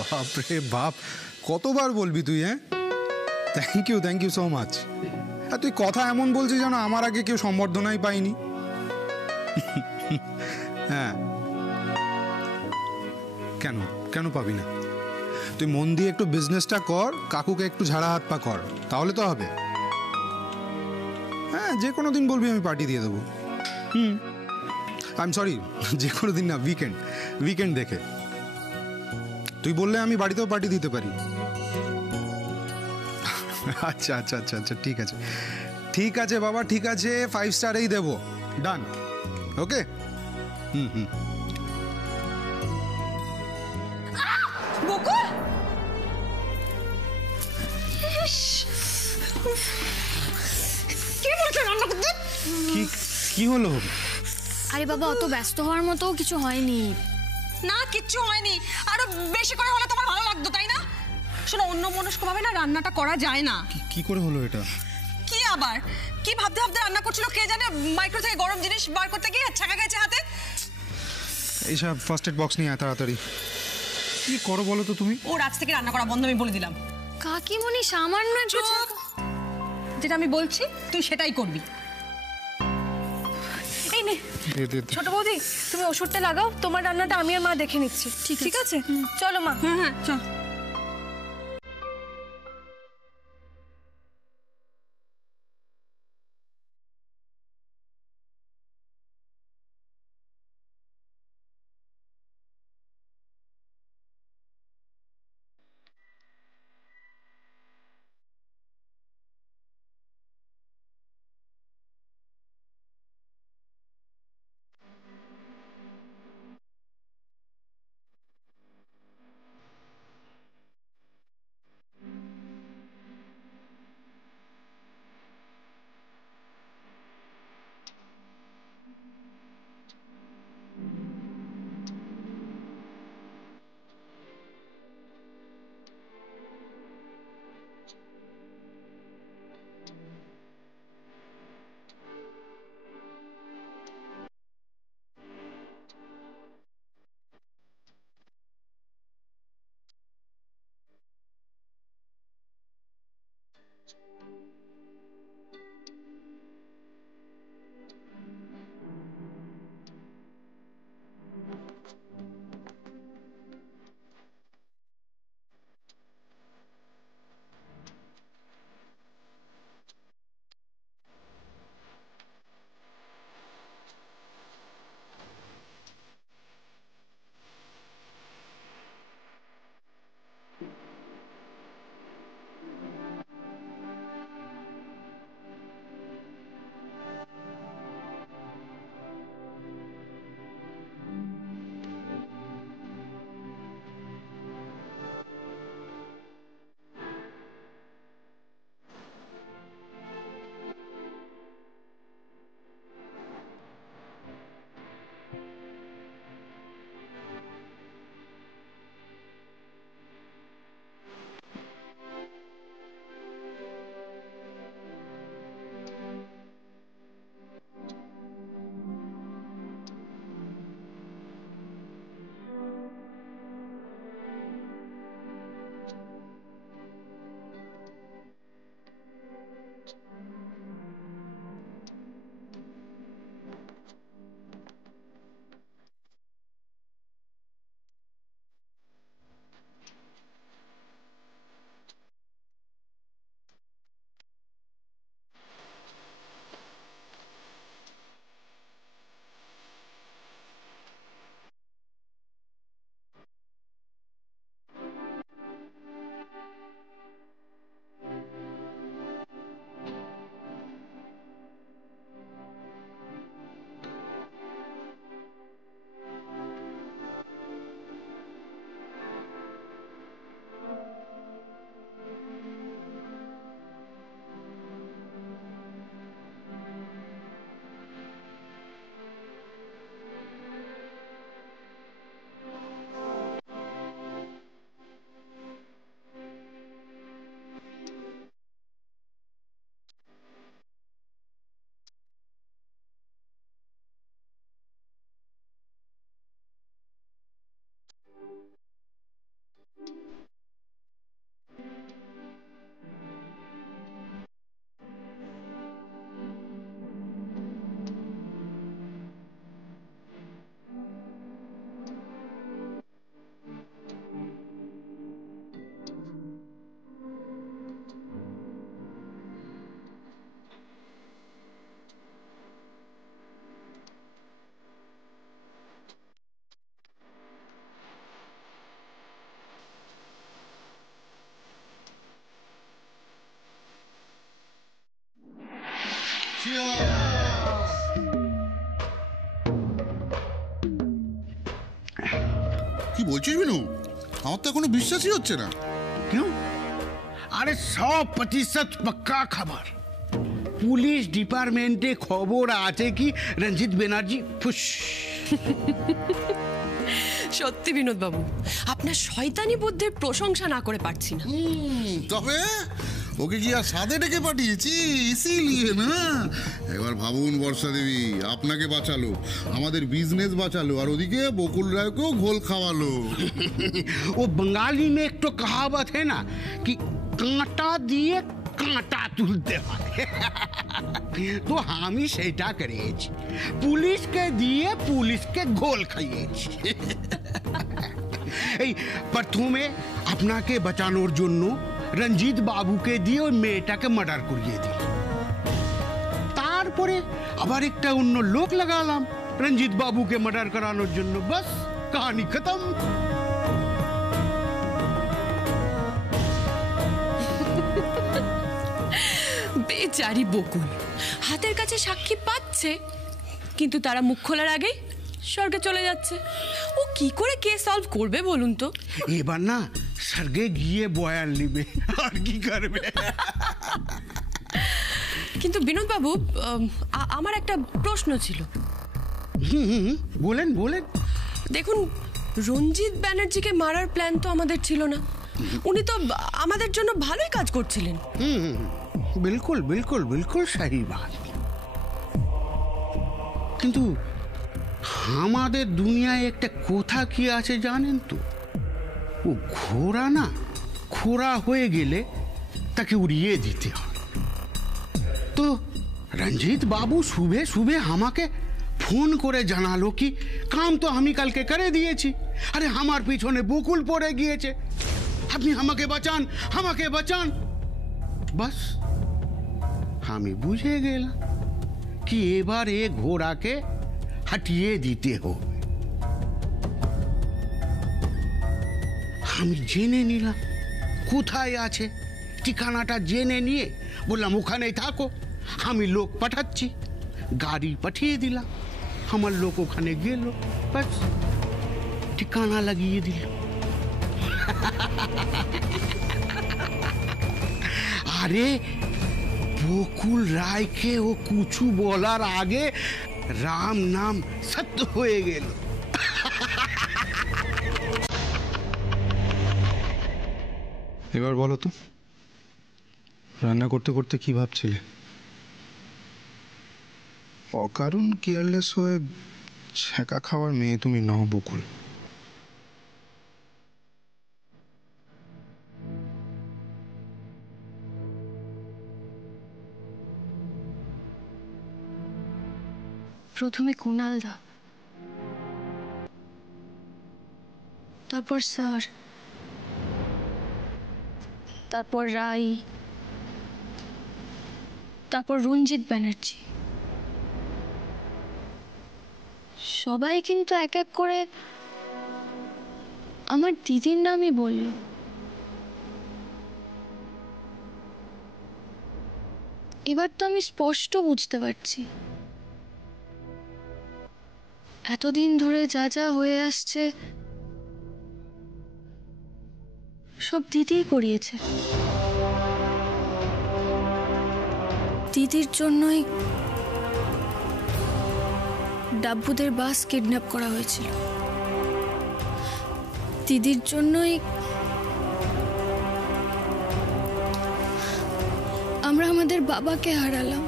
বাপ রে বাপ, কতবার বলবি তুই? হ্যাঁ, থ্যাংক ইউ সো মাচ। আর তুই কথা এমন বলছিস যেন আমার আগে কেউ সম্বর্ধনাই পায়নি। হ্যাঁ, কেন কেন পাবি না? তুই মন দিয়ে একটু বিজনেসটা কর, কাকুকে একটু ঝাড়া হাত পা কর, তাহলে তো হবে। হ্যাঁ, যে কোনো দিন বলবি, আমি পার্টি দিয়ে দেবো। আই এম সরি, যে কোনো দিন না, উইকেন্ড দেখে। তুই বললে আমি বাড়িতেও পার্টি দিতে পারি। আচ্ছা আচ্ছা আচ্ছা আচ্ছা, ঠিক আছে বাবা, ঠিক আছে, 5 স্টারেই দেবো। ডান। ওকে। হুম। বকুল, কে বলছে রান্না করতে? কি হলো? আরে বাবা, অত ব্যস্ত হওয়ার মতো কিছু হয়নি। না, কিচ্ছু হয়নি। আরো বেশি করে হলে তোমার ভালো লাগতো, তাই না? শোনো, অন্য মনস্কভাবে না রান্নাটা করা যায় না। কি করে হলো এটা? কি আবার কি ভাবতে ভাবতে রান্না করছিল কে জানে, মাইক্রো থেকে গরম জিনিস বার করতে গিয়ে ছাকা গেছে হাতে। এইসব ফার্স্ট এড বক্স নিয়ে তাড়াতাড়ি। কি করো বলো তো তুমি? ও আজ থেকে রান্না করা বন্ধ, আমি বলে দিলাম। কাকিমণি, সামান্য একটু যেটা আমি বলছি তুই সেটাই করবি। এই নে ছোট বৌদি, তুমি ওষুধটা লাগাও, তোমার রান্নাটা আমি আর মা দেখে নিচ্ছি। ঠিক আছে, চলো মা। হ্যাঁ চল। কি বলছিস বিনু? আমার তো এখনো বিশ্বাসই হচ্ছে না। क्यों? अरे 100% पक्का खबर। पुलिस डिपार्टमेंटे खबर आछे कि रंजित बनर्जी फुस। সত্যি বিনোদ বাবু, আপনার শয়তানি বুদ্ধির প্রশংসা না করে পারছি না। তবে ওকে কি আর সাদে ডেকে পাঠিয়েছি? ইসিলিয়ে না। এবার ভাবুন বর্ষা দেবী আপনাকে বাঁচালো, আমাদের বিজনেস বাঁচালো, আর ওদিকে বকুল রায়কেও ঘোল খাওয়ালো। वो बंगाली में एक तो कहावत है ना कि कांटा दिए कांटा तुलते हैं। तो हम ही सेटा करेছি, पुलिस के दिए पुलिस के घोल खाइয়েছি। এই প্রথমে আপনাকে বাঁচানোর জন্য রঞ্জিত বাবুকে দিয়ে ওই মেয়েটাকে মার্ডার করিয়ে দিল, তারপরে আবার একটা অন্য লোক লাগালাম রঞ্জিত বাবুকে মার্ডার করানোর জন্য। বাস কাহিনী খতম। বেচারি বকুল হাতের কাছে সাক্ষী পাচ্ছে, কিন্তু তারা মুখ খোলার আগেই স্বর্গে চলে যাচ্ছে। ও কি করে কেস সলভ করবে বলুন তো? এবার না স্বর্গে গিয়ে বয়ান নিবে, আর কি করবে। কিন্তু বিনোদ বাবু, আমার একটা প্রশ্ন ছিল। বলেন বলেন। দেখুন, রঞ্জিত ব্যানার্জিকে মারার প্ল্যান তো আমাদের ছিল না। উনি তো আমাদের জন্য ভালোই কাজ করছিলেন। बिल्कुल बिल्कुल बिल्कुल सही बात। কিন্তু আমাদের দুনিয়ায় একটা কথা কি আছে জানেন তো? ও ঘোড়া না খোড়া হয়ে গেলে তাকে উড়িয়ে দিতে হয়। তো রঞ্জিত বাবু সুবে সুবে আমাকে ফোন করে জানালো কি কাম তো আমি কালকে করে দিয়েছি, আরে আমার পিছনে বকুল পড়ে গিয়েছে, আপনি আমাকে বাঁচান, আমাকে বাঁচান। বাস আমি বুঝে গেলাম কি এবার এ ঘোড়াকে হটিয়ে দিতে হবে। আমি জেনে নিলাম কোথায় আছে, ঠিকানাটা জেনে নিয়ে বললাম ওখানেই থাকো, আমি লোক পাঠাচ্ছি। গাড়ি পাঠিয়ে দিলাম, আমার লোক ওখানে গেল, বাস ঠিকানা লাগিয়ে দিল। আরে বকুল রায়কে ও কুছু বলার আগে রাম নাম সত্য হয়ে গেল। এবার বলো তো, রান্না করতে করতে কি ভাবছিলে? অকারণ কেয়ারলেস হয়ে ছ্যাঁকা খাওয়ার মেয়ে তুমি নও বকুল। প্রথমে কুণালদা, তারপর স্যার, তারপর রাই, তারপর রঞ্জিত ব্যানার্জি। সবাই কিন্তু এক এক করে আমার দিদির নামই বলল। এবার তো আমি স্পষ্ট বুঝতে পারছি এতদিন ধরে যা যা হয়ে আসছে সব দিদিই করিয়েছে। দিদির জন্যই ডাব্বুদের বাস কিডন্যাপ করা হয়েছিল, দিদির জন্যই আমরা আমাদের বাবাকে হারালাম।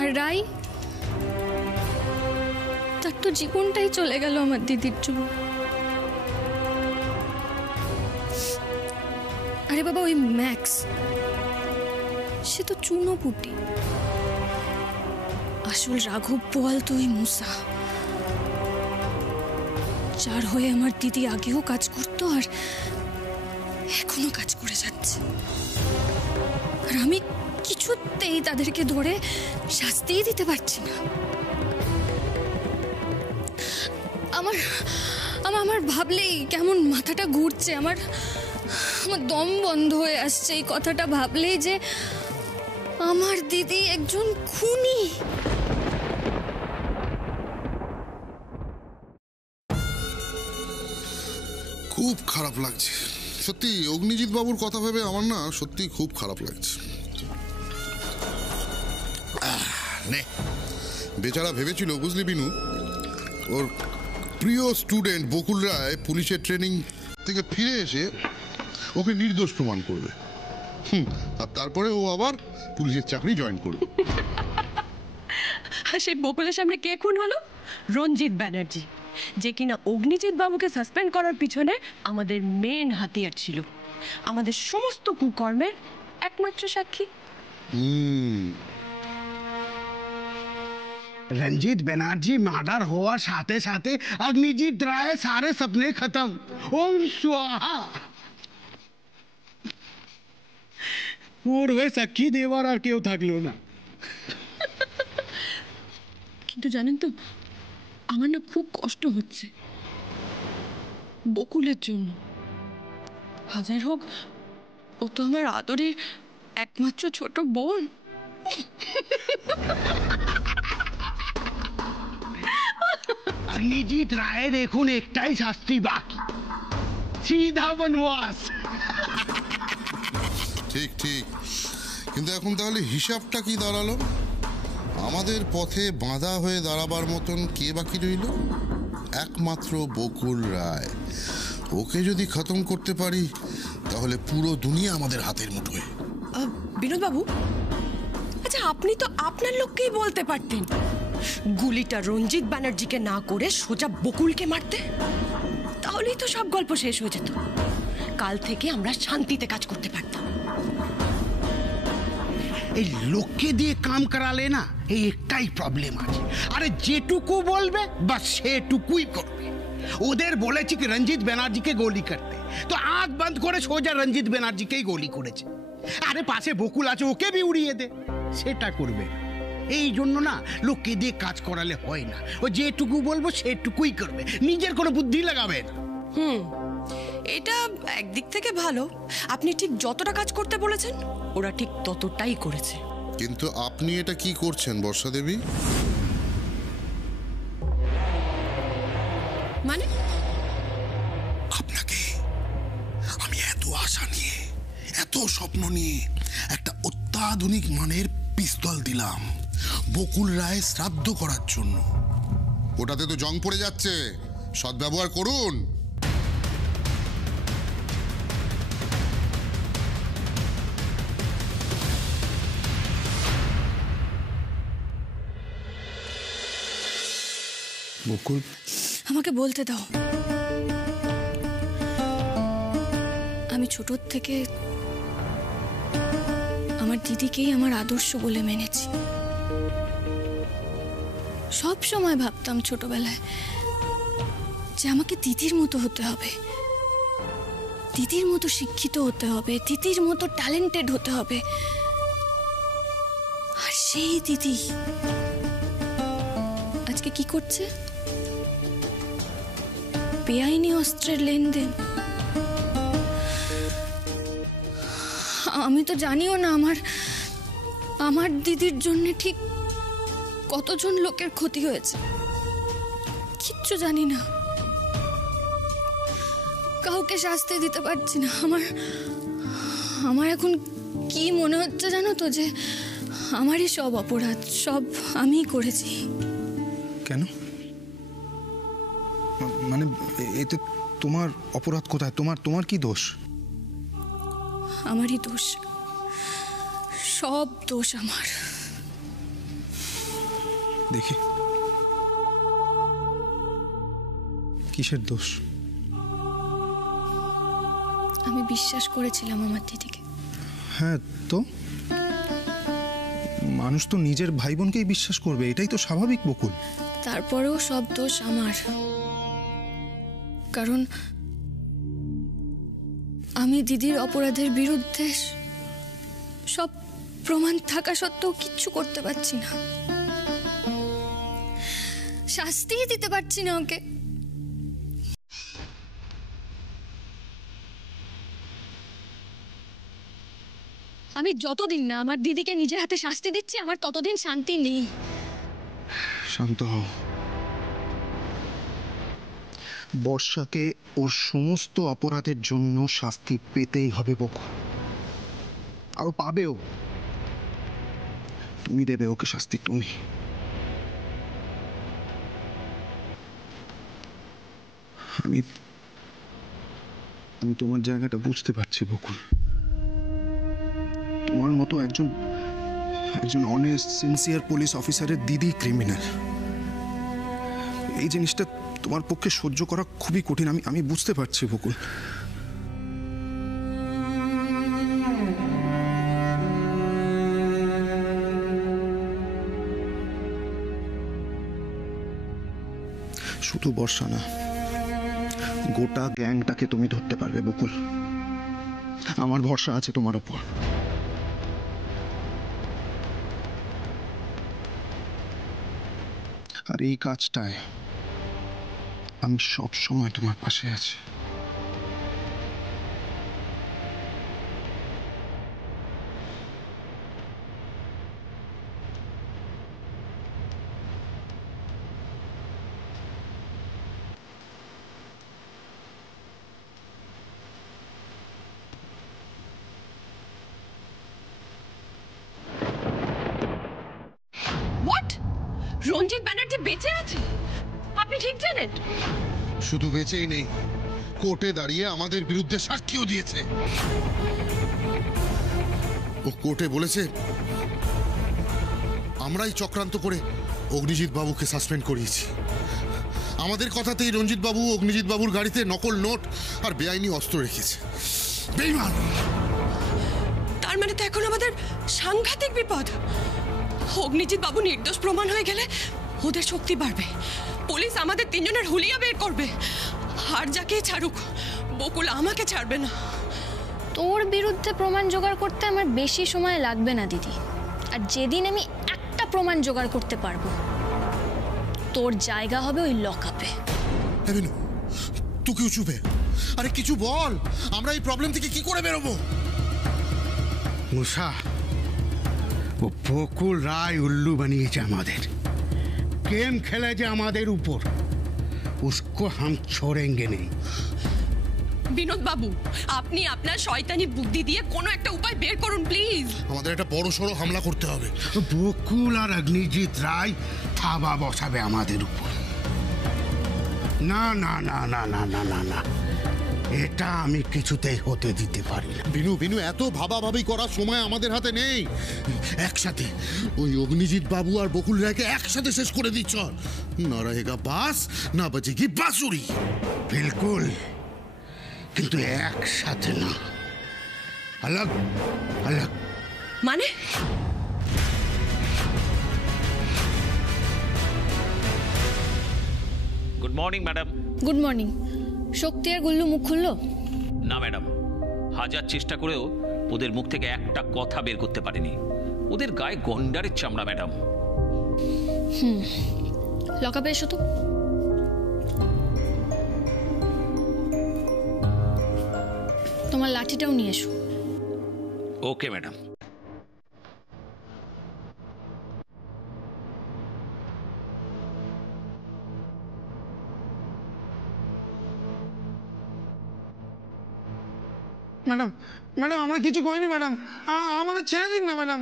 আর রাই, তার তো জীবনটাই চলে গেল আমার দিদির জন্য। আরে বাবা, ওই ম্যাক্স সে তো চুনোপুটি, আসল রাঘব বোয়াল তো ওই মুসা, যার হয়ে আমার দিদি আগেও কাজ করতো আর এখনো কাজ করে যাচ্ছে। আর আমি কিছুতেই তাদেরকে ধরে শাস্তিই দিতে পারছি না। আমার আমার ভাবলেই কেমন মাথাটা ঘুরছে, আমার দম বন্ধ হয়ে আসছে এই কথাটা ভাবলেই যে আমার দিদি একজন খুনি। খুব খারাপ লাগছে সত্যি। অগ্নিজিৎ বাবুর কথা ভেবে আমার না সত্যি খুব খারাপ লাগছে। নে, বেচারা ভেবেছিল বুঝলি বিনু, ওর প্রিয় স্টুডেন্ট বকুল রায় পুলিশের ট্রেনিং থেকে ফিরে এসে ওকে নির্দোষ প্রমাণ করবে। আর তারপরে ও আবার পুলিশের চাকরি জয়েন করবে। আর সেই বকুলের সামনে কে খুন হলো? রঞ্জিত ব্যানার্জি, যে কিনা অগ্নিজিৎ বাবুকে সাসপেন্ড করার পিছনে আমাদের মেন হাতিয়ার ছিল, আমাদের সমস্ত কুকর্মের একমাত্র সাক্ষী। रंजीत बनर्जी मर्डर हुआ साथे साथे अग्निजीत राय सारे सपने खत्म। ओम स्वाहा। मोर वे सखी देवर আর কেউ থাকলো না। কিন্তু জানেন তো, আমার না খুব কষ্ট হচ্ছে বকুলের জন্য। হাজার হোক, ও তো আমার আদরের একমাত্র ছোট বোন। अग्निजीत राय দেখুন একটাই শাস্তি বাকি, সিধা বনবাস। ঠিক ঠিক, কিন্তু এখন তাহলে হিসাবটা কি দাঁড়ালো? আমাদের পথে বাঁধা হয়ে দাঁড়াবার মতন কে বাকি রইল? একমাত্র বকুল রায়। ওকে যদি খতম করতে পারি তাহলে পুরো দুনিয়া আমাদের হাতের মুঠোয়। বিনোদবাবু, আচ্ছা আপনি তো আপনার লোককেই বলতে পারতেন গুলিটা রঞ্জিত ব্যানার্জিকে না করে সোজা বকুলকে মারতে, তাহলেই তো সব গল্প শেষ হয়ে যেত। কাল থেকে আমরা শান্তিতে কাজ করতে পারতাম। এই লোককে দিয়ে কাম করালে না এই একটাই প্রবলেম আছে, আরে যেটুকু বলবে বাস সেটুকুই করবে। ওদের বলেছি কি রঞ্জিত ব্যানার্জিকে গুলি করতে, তো আঁখ বন্ধ করে সোজা রঞ্জিত ব্যানার্জিকেই গুলি করেছে। আরে পাশে বকুল আছে, ওকে বি উড়িয়ে দে, সেটা করবে না। এই জন্য না লোককে দিয়ে কাজ করালে হয় না, ও যেটুকু বলবো সেটুকুই করবে, নিজের কোনো বুদ্ধি লাগাবে না। এটা একদিক থেকে ভালো, আপনি ঠিক যতটা কাজ করতে বলেছেন ওরা ঠিক ততটাই করেছে। কিন্তু আপনি এটা কি করছেন বর্ষা দেবী? মানে আপনাকে আমি এত আশা নিয়ে, এত স্বপ্ন নিয়ে একটা অত্যাধুনিক মানের পিস্তল দিলাম বকুল রায় শ্রাদ্ধ করার জন্য। ওটাতে তো জং পড়ে যাচ্ছে, সদ্ব্যবহার করুন। বকুল, আমাকে বলতে দাও। আমি ছোট থেকে আমার দিদিকেই আমার আদর্শ বলে মেনেছি। সব সময় ভাবতাম ছোটবেলায় যে আমাকে দিদির মতো হতে হবে, দিদির মতো শিক্ষিত হতে হবে, দিদির মতো ট্যালেন্টেড হতে হবে। আর সেই দিদি আজকে কি করছে? বেআইনি অস্ত্রের লেনদেন। আমি তো জানিও না আমার দিদির জন্য ঠিক কতজন লোকের ক্ষতি হয়েছে, কিচ্ছু জানি না। কাউকে শাস্তি দিতে পারছি না। আমার এখন কি মনে হচ্ছে জানো তো, যে আমারই সব অপরাধ, সব আমিই করেছি। কেন? মানে এতে তোমার অপরাধ কোথায়? তোমার কি দোষ? আমারই দোষ, সব দোষ আমার। দেখি কিসের দোষ? আমি বিশ্বাস করেছিলাম আমার দিদিকে। হ্যাঁ, তো মানুষ তো নিজের ভাই বোনকেই বিশ্বাস করবে, এটাই তো স্বাভাবিক বকুল। তারপরেও সব দোষ আমার, কারণ আমি দিদির অপরাধের বিরুদ্ধে সব প্রমাণ থাকা সত্ত্বেও কিচ্ছু করতে পারছি না, শাস্তি দিতে পারছি না ওকে। আমি যতদিন না আমার দিদিকে নিজের হাতে শাস্তি দিচ্ছি, আমার ততদিন শান্তি নেই। শান্ত হও। বর্ষাকে ওর সমস্ত অপরাধের জন্য শাস্তি পেতেই হবে বকুল, আরো পাবেও। তুমি দেবে ওকে শাস্তি, তুমি। আমি আমি তোমার জায়গাটা বুঝতে পারছি বকুল। তোমার মতো একজন অনেস্ট সিনসিয়ার পুলিশ অফিসারের দিদি ক্রিমিনাল, এই জিনিসটা তোমার পক্ষে সহ্য করা খুবই কঠিন। আমি বুঝতে পারছি বকুল। শুধু বর্ষা না, গোটা গ্যাংটাকে তুমি ধরতে পারবে বকুল। আমার ভরসা আছে তোমার উপর। আর এই কাজটায় আমি সব সময় তোমার পাশে আছি। হোয়াট? রঞ্জিত ব্যানার্জি বেঁচে আছে? আপনি ঠিক জানেন? শুধু বেঁচেই নেই, কোর্টে দাঁড়িয়ে আমাদের বিরুদ্ধে সাক্ষীও দিয়েছে। ও কোর্টে বলেছে আমরাই চক্রান্ত করে অগ্নিজিৎ বাবুকে সাসপেন্ড করিয়েছি। আমাদের কথাতেই রঞ্জিত বাবু অগ্নিজিৎ বাবুর গাড়িতে নকল নোট আর বেআইনি অস্ত্র রেখেছে। বেঈমান! তার মানে তো এখন আমাদের সাংঘাতিক বিপদ। অগ্নিজিৎ বাবু নির্দোষ প্রমাণ হয়ে গেলে ওদের শক্তি বাড়বে, পুলিশ আমাদের তিনজনের হুলিয়া বের করবে। আর যাকে ছাড়ুক, বকুল আমাকে ছাড়বে না। তোর বিরুদ্ধে প্রমাণ জোগাড় করতে আমার বেশি সময় লাগবে না দিদি। আর যেদিন আমি একটা প্রমাণ জোগাড় করতে পারবো, তোর জায়গা হবে ওই লকআপে। তুই কেউ চুপে, আরে কিছু বল, আমরা এই প্রবলেম থেকে কি করে বেরোবো? মুসা, वो বকুল রায় উল্লু বানিয়েছে আমাদের, गेम খেলেছে আমাদের উপর। उसको हम छोड़ेंगे नहीं। বিনোদ বাবু, আপনি আপনার শয়তানি বুদ্ধি দিয়ে কোনো একটা উপায় বের করুন প্লিজ। আমাদের একটা বড় সড়ো হামলা করতে হবে। বকুল আর অগ্নিজিৎ রায় থাবা বসাবে আমাদের উপর। না না না না না না না না, এটা আমি কিছুতেই হতে দিতে পারি না। বিনু, এত ভাবাভাবি করার সময় আমাদের হাতে নেই। একসাথে ওই অগ্নিজিৎ বাবু আর বকুল রায়কে একসাথে শেষ করে দিচ্ছ। না রহেগা বাস, না বাজেগি বাঁশুরি। বিলকুল, কিন্তু একসাথে না, আলাগ আলাগ। মানে? Good morning madam. Good morning. Shakti আর গুল্লু মুখ খুললো? না ম্যাডাম, হাজার চেষ্টা করেও ওদের মুখ থেকে একটা কথা বের করতে পারিনি। ওদের গায়ে গন্ডারের চামড়া ম্যাডাম। লকআপে এসো তো। তোমার লাঠিটাও নিয়ে এসো। Okay madam. ম্যাডাম, আমরা কিছু করিনি ম্যাডাম, আমাদের ছেড়ে দিন না ম্যাডাম।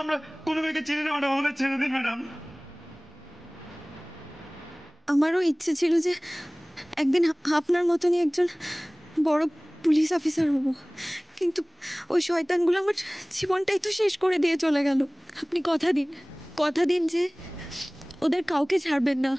আমরা কোনো মেয়েকে চিনি না ম্যাডাম, আমাদের ছেড়ে দিন ম্যাডাম। আমারও ইচ্ছে ছিল যে একদিন আপনার মতনই একজন বড় পুলিশ অফিসার হব, কিন্তু ওই শয়তানগুলো আমার জীবনটাই তো শেষ করে দিয়ে চলে গেল। আপনি কথা দিন যে ওদের কাউকে ছাড়বেন না।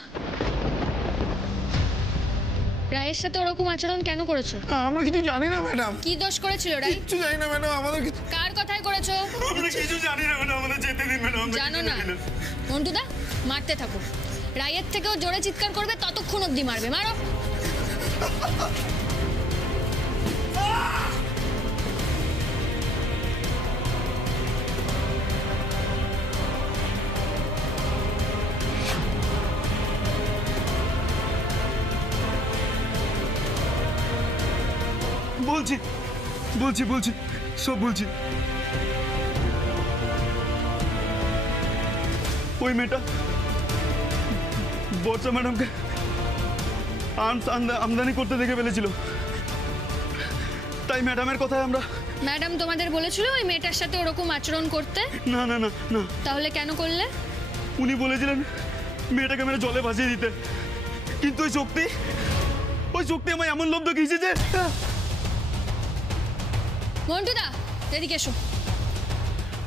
রায়ের সাথে ওরকম আচরণ কেন করেছো? আমরা কিছু জানি না ম্যাডাম। কি দোষ করেছিল রায়? কিছু জানি না ম্যাডাম, আমাদের কার কথাই করেছো? আমরা কিছু জানি না ম্যাডাম, আমাদের যেতে দিন ম্যাডাম। জানো না? মন্টুদা, মারতে থাকো। রায়ের থেকেও জোরে চিৎকার করবে, ততক্ষণ অবধি মারবে। মারো। বলছি সব বলছি। ওই মেয়েটা বর্ষা ম্যাডামকে আর্মস আমদানি করতে দেখে ফেলেছিল, তাই ম্যাডামের কথায় আমরা। ম্যাডাম তোমাদের বলেছিল ওই মেয়েটার সাথে ওরকম আচরণ করতে? না না না না। তাহলে কেন করলে? উনি বলেছিলেন মেয়েটাকে মেরে জলে ভাসিয়ে দিতে, কিন্তু ওই শক্তি আমায় এমন লোভ দেখিয়েছে যে। মন্টুদা এদিকে এসো।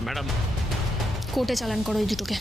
ম্যাডাম কোর্টে চালান করো এই দুটোকে।